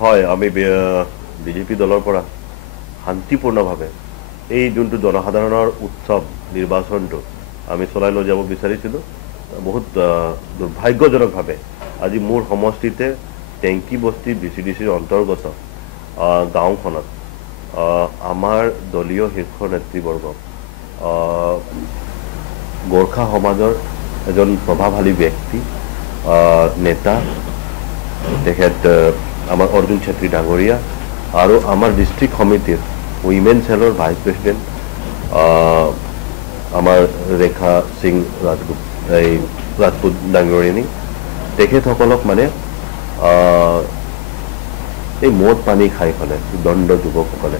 হয় আমি বিজেপি দলৰ পৰা শান্তিপূৰ্ণভাৱে এই যোনটো জনসাধাৰণৰ উৎসৱ নিৰ্বাচনটো আমি চলাই লৈ যাব বিচাৰিছিলোঁ বহুত দুৰ্ভাগ্যজনকভাৱে আজি মোৰ সমষ্টিতে টেংকি বস্তি BCDCৰ অন্তৰ্গত গাঁওখনত আমাৰ দলীয় শীৰ্ষ নেতৃবৰ্গ গোৰ্খা সমাজৰ এজন প্ৰভাৱশালী ব্যক্তি নেতা তেখেত আমাৰ অৰ্জুন ছেত্ৰী ডাঙৰীয়া আৰু আমাৰ ডিষ্ট্ৰিক্ট সমিতিৰ উইমেন সেলৰ ভাইচ প্ৰেচিডেণ্ট আমাৰ ৰেখা সিং ৰাজপুত ডাঙৰীয়ানী তেখেতসকলক মানে এই মদ পানী খাই ফেলে দণ্ড যুৱকসকলে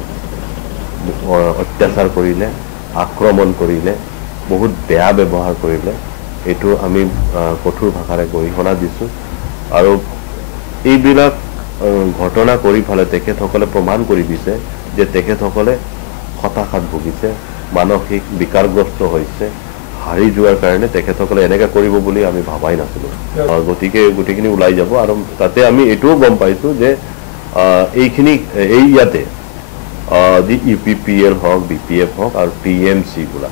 অত্যাচাৰ কৰিলে আক্ৰমণ কৰিলে বহুত বেয়া ব্যৱহাৰ কৰিলে এইটো আমি কঠোৰ ভাষাৰে গৰিহণা দিছোঁ আৰু এইবিলাক ঘটনা কৰি ফেলে তেখেতসকলে প্ৰমাণ কৰি দিছে যে তেখেতসকলে হতাশাত ভুগিছে মানসিক বিকাৰগ্ৰস্ত হৈছে হাৰি যোৱাৰ কাৰণে তেখেতসকলে এনেকৈ কৰিব বুলি আমি ভাবাই নাছিলোঁ গতিকে গোটেইখিনি ওলাই যাব আৰু তাতে আমি এইটোও গম পাইছোঁ যে এইখিনি এই ইয়াতে যি UPPL হওক BPF হওক আৰু TMC বোলা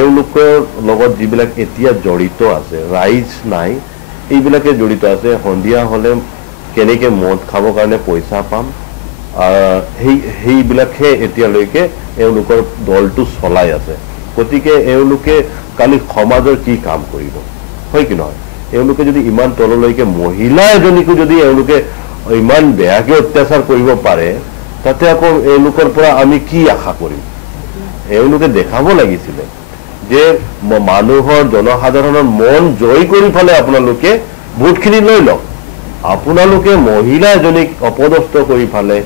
এওঁলোকৰ লগত যিবিলাক এতিয়া জড়িত আছে ৰাইজ নাই এইবিলাকে জড়িত আছে সন্ধিয়া হ'লে কেনেকৈ মদ খাবৰ কাৰণে পইচা পাম সেইবিলাকহে এতিয়ালৈকে এওঁলোকৰ দলটো চলাই আছে গতিকে এওঁলোকে কালি সমাজৰ কি কাম কৰিব হয় কি নহয় এওঁলোকে যদি ইমান তললৈকে মহিলা এজনীকো যদি এওঁলোকে ইমান বেয়াকৈ অত্যাচাৰ কৰিব পাৰে তাতে আকৌ এওঁলোকৰ পৰা আমি কি আশা কৰিম এওঁলোকে দেখাব লাগিছিলে যে মানুহৰ জনসাধাৰণৰ মন জয় কৰি ফেলে আপোনালোকে ভোটখিনি লৈ লওক আপোনালোকে মহিলা এজনীক অপদস্থ কৰি ফেলে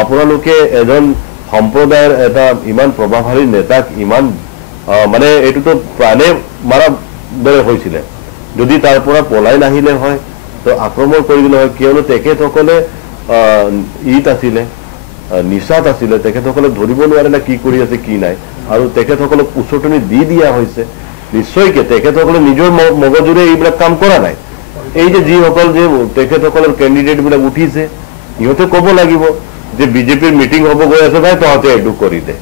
আপোনালোকে এজন সম্প্ৰদায়ৰ এটা ইমান প্ৰভাৱশালী নেতাক ইমান মানে এইটোতো প্ৰাণে মাৰা দৰে হৈছিলে যদি তাৰ পৰা পলাই নাহিলে হয় তো আক্ৰমণ কৰি দিলে হয় কিয়নো তেখেতসকলে ঈদ আছিলে নিচাত আছিলে তেখেতসকলে ধৰিব নোৱাৰে না কি কৰি আছে কি নাই আৰু তেখেতসকলক উচটনি দি দিয়া হৈছে নিশ্চয়কৈ তেখেতসকলে নিজৰ মগজুৰে এইবিলাক কাম কৰা নাই এই যে যিসকল যে তেখেতসকলৰ কেণ্ডিডেটবিলাক উঠিছে ইহঁতে ক'ব লাগিব যে বিজেপিৰ মিটিং হ'ব গৈ আছে ভাই তহঁতে এইটো কৰি দে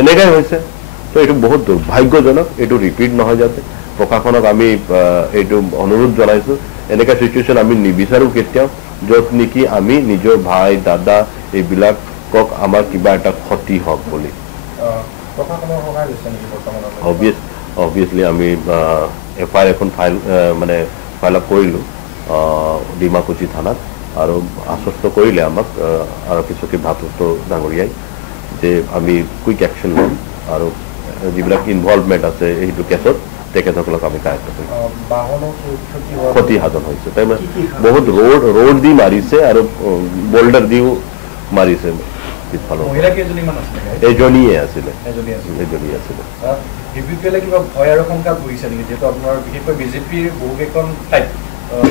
এনেকৈ হৈছে তো এইটো বহুত দুৰ্ভাগ্যজনক এইটো ৰিপিট নহয় যাতে প্ৰশাসনক আমি এইটো অনুৰোধ জনাইছোঁ এনেকুৱা চিটুৱেশ্যন আমি নিবিচাৰোঁ কেতিয়াও য'ত নেকি আমি নিজৰ ভাই দাদা এইবিলাকক আমাৰ কিবা এটা ক্ষতি হওক বুলি অবভিয়াছলি আমি FIR এখন ফাইল আপ কৰিলোঁ ডিমাকুচি থানাত আৰু আশ্বস্ত কৰিলে আমাক আৰক্ষী চকী ভাতৃত্ব ডাঙৰীয়াই যে আমি কুইক একশ্যন ল'ম আৰু যিবিলাক ইনভলভমেণ্ট আছে সেইটো কেছত তেখেতসকলক আমি কাৰ্য কৰিম ক্ষতি সাধন হৈছে তাৰমানে বহুত ৰোড দি মাৰিছে আৰু বল্ডাৰ দিও মাৰিছে পিছফালৰ এজনীয়ে আছিলে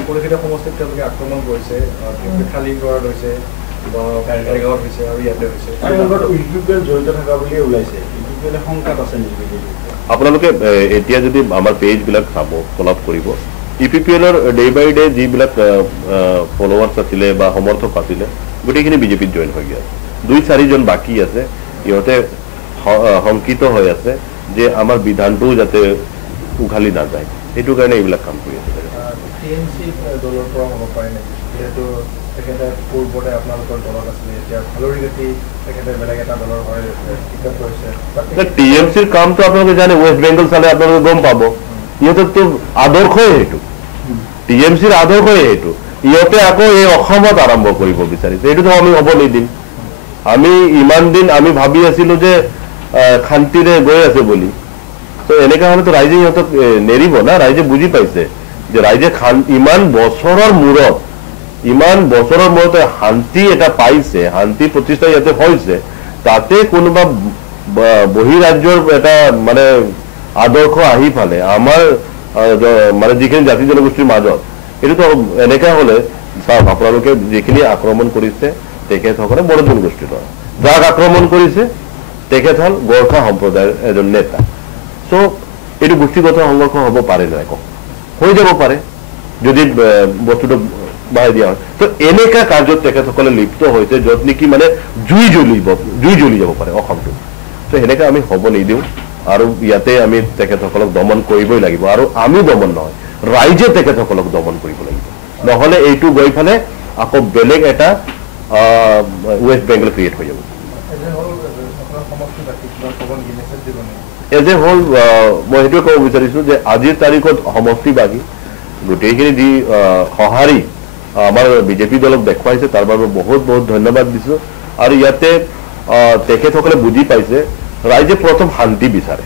পৰিষদীয় সমষ্টিত তেওঁলোকে আক্ৰমণ কৰিছে খালী কৰাত হৈছে গাড়ীগাঁৱত হৈছে আৰু ইয়াতে হৈছে জড়িত থকা বুলিয়ে ওলাইছে শংকাত আছে নেকি আপোনালোকে এতিয়া যদি আমাৰ পেজবিলাক চাব ফলো আপ কৰিব UPPLৰ ডে বাই ডে যিবিলাক ফলোৱাৰ্ছ আছিলে বা সমৰ্থক আছিলে গোটেইখিনি বিজেপিত জইন হৈ গৈ আছে 2-4জন বাকী আছে ইহঁতে শংকিত হৈ আছে যে আমাৰ বিধানটোও যাতে উঘালি নাযায় সেইটো কাৰণে এইবিলাক কাম কৰি আছে TMC দলৰ পৰা হ'ব পাৰে নেকি যিহেতু তেখেতে পূৰ্বতে আপোনালোকৰ দলত আছিলে এতিয়া ফালৰিগতি তেখেতে বেলেগ এটা দলৰ হৈ টিকট কৰিছে TMCৰ কামটো আপোনালোকে জানে ৱেষ্ট বেংগল চালে আপোনালোকে গম পাব ইহঁতৰতো আদৰ্শই সেইটো TMCৰ আদৰ্শই সেইটো ইহঁতে আকৌ এই অসমত আৰম্ভ কৰিব বিচাৰিছে এইটোতো আমি হ'ব নিদিম আমি ইমান দিন আমি ভাবি আছিলোঁ যে শান্তিৰে গৈ আছে বুলি তো এনেকুৱা হ'লেতো ৰাইজে ইহঁতক নেৰিব না ৰাইজে বুজি পাইছে যে ৰাইজে ইমান বছৰৰ মূৰত শান্তি এটা পাইছে শান্তি প্ৰতিষ্ঠা ইয়াতে হৈছে তাতে কোনোবা বহিৰাজ্যৰ এটা মানে আদৰ্শ আহি পালে আমাৰ মানে যিখিনি জাতি জনগোষ্ঠীৰ মাজত এইটোতো এনেকুৱা হ'লে চাওক আপোনালোকে যিখিনি আক্ৰমণ কৰিছে তেখেতসকলে বড়ো জনগোষ্ঠীৰ যাক আক্ৰমণ কৰিছে তেখেত হ'ল গোৰ্খা সম্প্ৰদায়ৰ এজন নেতা চ' এইটো গোষ্ঠীগত সংঘৰ্ষ হ'ব পাৰে নাই কওক হৈ যাব পাৰে যদি বস্তুটো বাহাই দিয়া হয় তো এনেকা কাৰ্যত তেখেতসকলে লিপ্ত হৈছে য'ত নেকি মানে জুই জ্বলি যাব পাৰে অসমটো তো সেনেকা আমি হ'ব নিদিওঁ আৰু ইয়াতে আমি তেখেতসকলক দমন কৰিবই লাগিব আৰু আমি দমন নহয় ৰাইজে তেখেতসকলক দমন কৰিব লাগিব নহ'লে এইটো গৈ ফালে আকৌ বেলেগ এটা ৱেষ্ট বেংগল ক্ৰিয়েট হৈ যাব এজ এ হোল মই সেইটোৱে ক'ব বিচাৰিছোঁ যে আজিৰ তাৰিখত সমষ্টিবাদী গোটেইখিনি যি সঁহাৰি আমাৰ বিজেপি দলক দেখুৱাইছে তাৰ বাবে বহুত বহুত ধন্যবাদ দিছোঁ আৰু ইয়াতে তেখেতসকলে বুজি পাইছে ৰাইজে প্ৰথম শান্তি বিচাৰে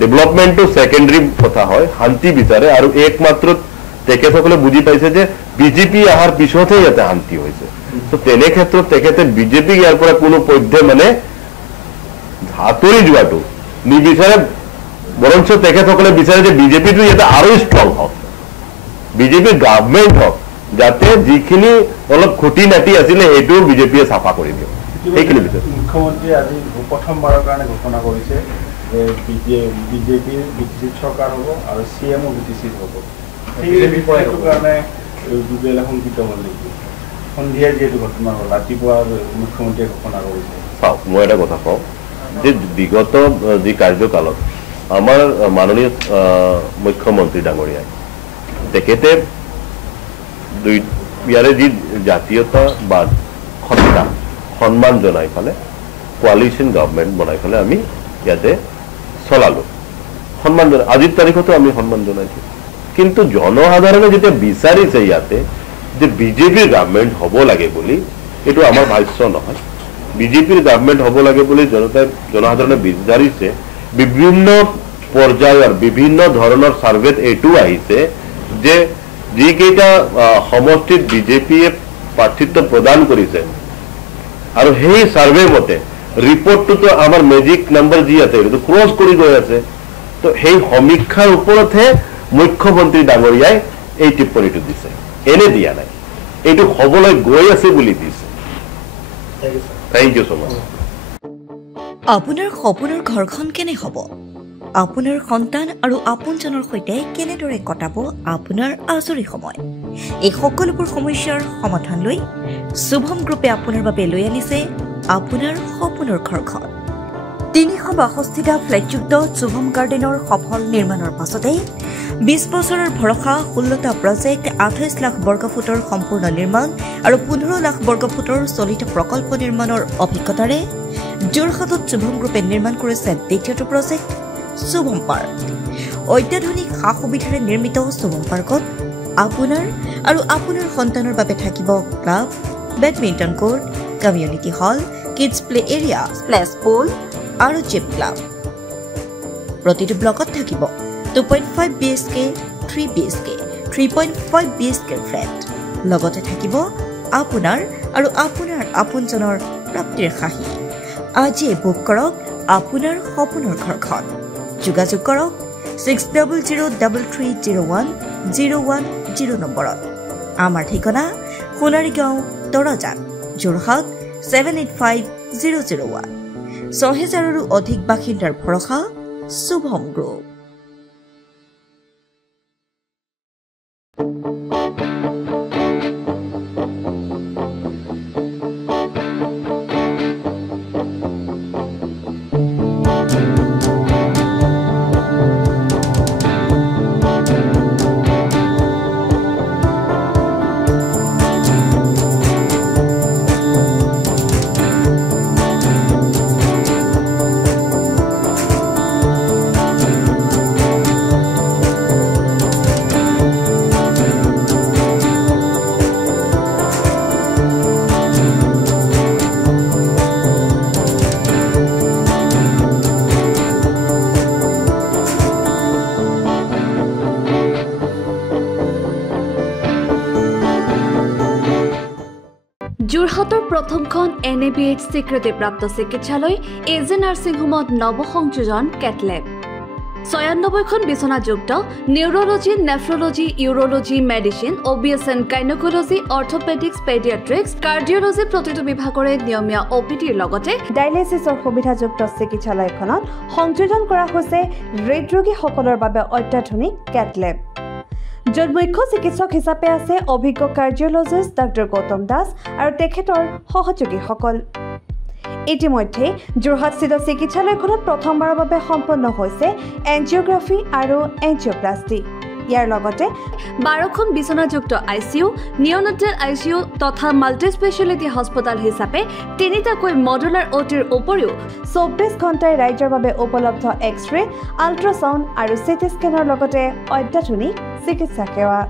ডেভেলপমেণ্টটো ছেকেণ্ডেৰী কথা হয় শান্তি বিচাৰে আৰু একমাত্ৰ তেখেতসকলে বুজি পাইছে যে বিজেপি অহাৰ পিছতহে ইয়াতে শান্তি হৈছে তো তেনে ক্ষেত্ৰত তেখেতে বিজেপিক ইয়াৰ পৰা কোনো পধ্যে মানে আঁতৰি যোৱাটো নিবিচাৰে বৰঞ্চ তেখেতসকলে বিচাৰে যে বিজেপিটো ইয়াতে আৰু ষ্ট্ৰং হওক বিজেপিৰ গভৰ্ণমেণ্ট হওক যাতে যিখিনি অলপ খুটি নাটি আছিলে সেইটো বিজেপিয়ে চাফা কৰি দিয়ক সেইখিনি বিচাৰে মুখ্যমন্ত্ৰী আজি প্ৰথমবাৰৰ কাৰণে ঘোষণা কৰিছে যে বিজেপিৰ বিটিচিত চৰকাৰ হ'ব আৰু CMও বিটিচিত হ'ব সেইটো কাৰণে দুবেলা শংকিত হ'ল নেকি সন্ধিয়া যিহেতু ঘটনা হ'ল ৰাতিপুৱা মুখ্যমন্ত্ৰীয়ে ঘোষণা কৰিছে চাওক মই এটা কথা কওঁ যে বিগত যি কাৰ্যকালত আমাৰ মাননীয় মুখ্যমন্ত্ৰী ডাঙৰীয়াই তেখেতে ইয়াৰে যি জাতীয়তাবাদ সত্তা সন্মান জনাই ফালে কোৱালিশ্যন গভৰ্ণমেণ্ট বনাই ফালে আমি ইয়াতে চলালোঁ সন্মান জনাই আজিৰ তাৰিখতো আমি সন্মান জনাইছোঁ কিন্তু জনসাধাৰণে যেতিয়া বিচাৰিছে ইয়াতে যে বিজেপিৰ গভৰ্ণমেণ্ট হ'ব লাগে বুলি এইটো আমাৰ ভাষ্য নহয় বিজেপিৰ গভৰ্ণমেণ্ট হ'ব লাগে বুলি জনসাধাৰণে বিচাৰিছে বিভিন্ন পৰ্যায়ৰ বিভিন্ন ধৰণৰ ছাৰ্ভেত এইটো আহিছে যে যিকেইটা সমষ্টিত বিজেপিয়ে প্ৰাৰ্থিত্ব প্ৰদান কৰিছে আৰু সেই ছাৰ্ভে মতে ৰিপৰ্টটোতো আমাৰ মেজিক নাম্বাৰ যি আছে এইটো ক্ৰছ কৰি গৈ আছে তো সেই সমীক্ষাৰ ওপৰতহে মুখ্যমন্ত্ৰী ডাঙৰীয়াই এই টিপ্পনীটো দিছে এনে দিয়া নাই এইটো হ'বলৈ গৈ আছে বুলি দিছে থেংক ইউ সো মাচ আপোনাৰ সপোনৰ ঘৰখন কেনে হ'ব আপোনাৰ সন্তান আৰু আপোনজনৰ সৈতে কেনেদৰে কটাব আপোনাৰ আজৰি সময় এই সকলোবোৰ সমস্যাৰ সমাধান লৈ শুভম গ্ৰুপে আপোনাৰ বাবে লৈ আনিছে আপোনাৰ সপোনৰ ঘৰখন 362টা ফ্লেটযুক্ত শুভম গাৰ্ডেনৰ সফল নিৰ্মাণৰ পাছতে 20 বছৰৰ ভৰসা 16টা প্ৰজেক্ট 28 লাখ বৰ্গফুটৰ সম্পূৰ্ণ নিৰ্মাণ আৰু 15 লাখ বৰ্গফুটৰ চলিত প্ৰকল্প নিৰ্মাণৰ অভিজ্ঞতাৰে যোৰহাটত শুভম গ্ৰুপে নিৰ্মাণ কৰিছে দ্বিতীয়টো প্ৰজেক্ট শুভম পাৰ্ক অত্যাধুনিক সা সুবিধাৰে নিৰ্মিত শুভম পাৰ্কত আপোনাৰ আৰু আপোনাৰ সন্তানৰ বাবে থাকিব club badminton court community hall kids play area splash pool আৰু জিম ক্লাব প্ৰতিটো ব্লকত থাকিব 2.5 BHK 3 BHK 3.5 BHK ফ্লেট লগতে থাকিব আপোনাৰ আৰু আপোনাৰ আপোনজনৰ প্ৰাপ্তিৰ খাহি আজি বুক কৰক আপোনাৰ সপোনৰ ঘৰখন যোগাযোগ কৰক 6003301010 নম্বৰত আমাৰ ঠিকনা সোণাৰীগাঁও তৰাজান যোৰহাট 785001 6000ৰো অধিক বাসিন্দাৰ ভৰসা শুভম গ্ৰুপ যোৰহাটৰ প্ৰথমখন NABH স্বীকৃতি প্ৰাপ্ত চিকিৎসালয় এজে নাৰ্ছিং হোমত নৱসংযোজন কেটলেব 96খন বিছনাযুক্ত neurology nephrology urology medicine OBSN gynaecology orthopaedics paediatrics cardiology প্ৰতিটো বিভাগৰে নিয়মীয়া OPDৰ লগতে ডায়ালিসিছৰ সুবিধাযুক্ত য'ত মুখ্য চিকিৎসক হিচাপে আছে অভিজ্ঞ কাৰ্ডিঅলজিষ্ট ডক্টৰ গৌতম দাস আৰু তেখেতৰ সহযোগীসকল। ইতিমধ্যে যোৰহাটস্থিত চিকিৎসালয়খনত প্ৰথমবাৰৰ বাবে সম্পন্ন হৈছে এনজিঅ'গ্ৰাফি আৰু এনজিঅ'প্লাষ্টি। ইয়াৰ লগতে 12খন বিচনাযুক্ত ICU, নিঅ'নেটেল ICU তথা মাল্টি স্পেচিয়েলিটি হস্পিটেল হিচাপে 3টাকৈ মডুলাৰ OTৰ উপৰিও 24 ঘণ্টাই ৰাইজৰ বাবে উপলব্ধ এক্স-ৰে, আল্ট্ৰাছাউণ্ড আৰু চিটি স্কেনৰ লগতে অত্যাধুনিক চিকিৎসা সেৱা।